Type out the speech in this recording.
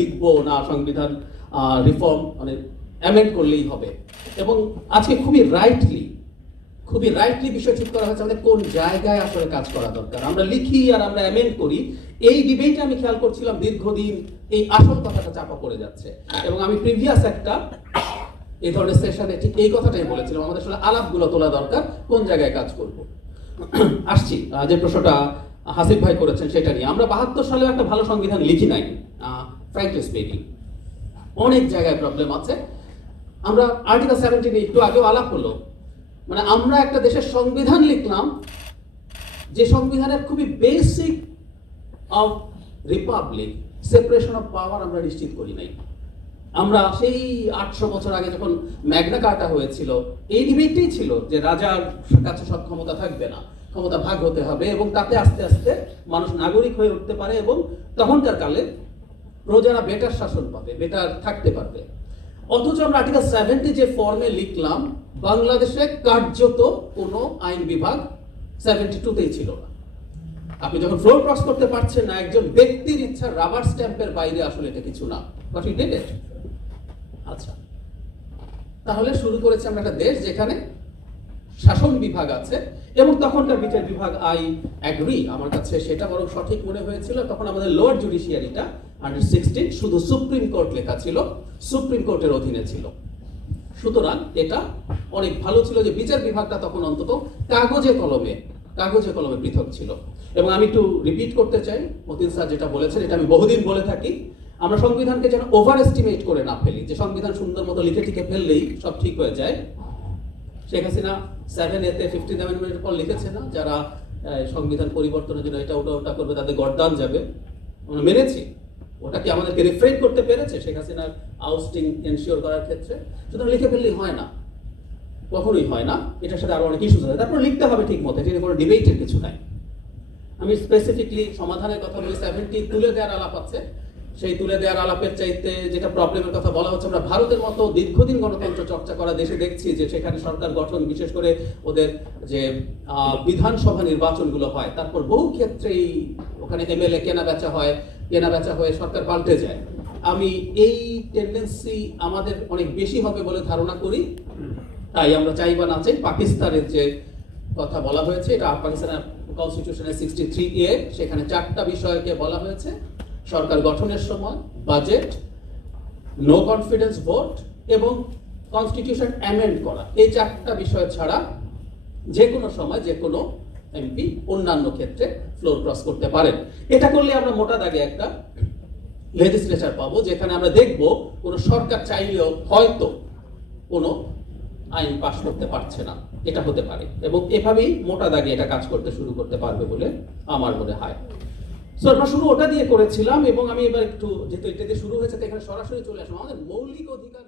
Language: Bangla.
লিখব না সংবিধান রিফর্ম মানে অ্যামেন্ড করলেই হবে। এবং আজকে খুবই রাইটলি খুবই রাইটলি বিষয় ঠিক করা হয়েছে, আমাদের কোন জায়গায় আসলে কাজ করা দরকার। আমরা লিখি আর আমরা অ্যামেন্ড করি। এই ডিবেটে আমি খেয়াল করছিলাম দীর্ঘদিন এই আসল কথাটা চাপা পড়ে যাচ্ছে। এবং আমি প্রিভিয়াস একটা, এই ধরনের সেশনে ঠিক এই কথাটাই বলেছিলাম, আমাদের আসলে আলাপগুলো তোলা দরকার, কোন জায়গায় কাজ করব। আসছি যে প্রশ্নটা হাসিফ ভাই করেছেন সেটা নিয়ে। আমরা বাহাত্তর সালে একটা ভালো সংবিধান লিখি নাই। ফ্র্যাঙ্কলি স্পিকিং অনেক জায়গায় প্রবলেম আছে। আমরা আর্টিকেল সেভেন্টিনে একটু আগেও আলাপ হলো মানে আমরা একটা দেশের সংবিধান লিখলাম, যে সংবিধানের খুবই basic of republic separation of power আমরা নিশ্চিত করি নাই। আমরা সেই আটশো বছর আগে যখন ম্যাগনা কাটা হয়েছিল, এই ডিবেটটাই ছিল যে রাজার কাছে সব ক্ষমতা থাকবে না, ক্ষমতা ভাগ হতে হবে এবং তাতে আস্তে আস্তে মানুষ নাগরিক হয়ে উঠতে পারে এবং তখনকার কালে প্রজারা বেটার শাসন পাবে, বেটার থাকতে পারবে। অথচ আমরা আর্টিকেল সেভেন্টি যে ফর্মে লিখলাম, বাংলাদেশে কার্যত কোনো আইন বিভাগ সেভেন্টি টুতেই ছিল না। আপনি যখন ফ্লোর ক্রস করতে পারছেন না, একজন ব্যক্তির ইচ্ছা রাবার স্ট্যাম্পের বাইরে আসলে এটা কিছু না। বাট ইট আচ্ছা। তাহলে শুরু করেছে আমরা একটা দেশ যেখানে শাসন বিভাগ আছে, এবং তখনকার বিচার বিভাগ আই অ্যাগ্রি আমার কাছে সেটা বরং সঠিক মনে হয়েছিল, তখন আমাদের লোয়ার জুডিশিয়ারিটা আন্ডার সিক্সটিন শুধু সুপ্রিম কোর্ট লেখা ছিল, সুপ্রিম কোর্টের অধীনে ছিল। সুতরাং এটা অনেক ভালো ছিল যে বিচার বিভাগটা তখন অন্তত কাগজে কলমে কাগজে কলমে পৃথক ছিল। এবং আমি একটু রিপিট করতে চাই, মতিন স্যার যেটা বলেছেন, এটা আমি বহুদিন বলে থাকি, আমরা সংবিধানকে যেন ওভার এস্টিমেট করে না ফেলি, যে সংবিধান সুন্দর মতো লিখে টিকে ফেললেই সব ঠিক হয়ে যায়। শেখ হাসিনা সেভেন এতে ফিফটিন অ্যামেন্ডমেন্টের পর লিখেছে না, যারা সংবিধান পরিবর্তনের জন্য এটা, ওটা ওটা করবে, তাদের গরদান যাবে। আমরা মেনেছি। ওটা কি আমাদেরকে রিফ্রেন করতে পেরেছে শেখ হাসিনার আউস্টিং এনশিওর করার ক্ষেত্রে? সুতরাং লিখে ফেললেই হয় না। কখনোই হয় না। এটার সাথে আরও অনেক ইস্যুস আছে। তারপর লিখতে হবে ঠিক মতো এটা কোনো ডিবেটের কিছু নাই। আমি স্পেসিফিকলি সমাধানের কথা বলি সেভেন্টি তুলে দেওয়ার আলাপ আছে সেই তুলে দেওয়ার আলাপের চাইতে যেটা প্রবলেমের কথা বলা হচ্ছে, আমরা ভারতের মতো দীর্ঘদিন গণতন্ত্র চর্চা করা দেশে দেখছি যে সেখানে সরকার গঠন, বিশেষ করে ওদের যে বিধানসভা নির্বাচনগুলো হয়, তারপর বহু ক্ষেত্রেই ওখানে এমএলএ কেনা বেচা হয়, কেনা বেচা হয়ে সরকার পাল্টে যায়। আমি এই টেন্ডেন্সি আমাদের অনেক বেশি হবে বলে ধারণা করি। তাই আমরা চাই বা না চাই পাকিস্তানের যে কথা বলা হয়েছে, এটা পাকিস্তানের কনস্টিটিউশনের সিক্সটি থ্রি এ, সেখানে চারটা বিষয়কে বলা হয়েছে। সরকার গঠনের সময় বাজেট নো কনফিডেন্স ভোট এবং কনস্টিটিউশন অ্যামেন্ড করা। এই চারটা বিষয় ছাড়া যে কোনো সময় যে কোনো এমপি অন্যান্য ক্ষেত্রে ফ্লোর ক্রস করতে পারেন। এটা করলে আমরা মোটা দাগে একটা লেজিসলেচার পাবো, যেখানে আমরা দেখব কোনো সরকার চাইলেও হয়তো কোনো আইন পাশ করতে পারছে না। এটা হতে পারে এবং এভাবেই মোটা দাগে এটা কাজ করতে শুরু করতে পারবে বলে আমার মনে হয়। সো আমরা শুরু ওটা দিয়ে করেছিলাম এবং আমি এবার একটু যেহেতু এটা দিয়ে শুরু হয়েছে, তো এখানে সরাসরি চলে আসলাম। আমাদের মৌলিক অধিকার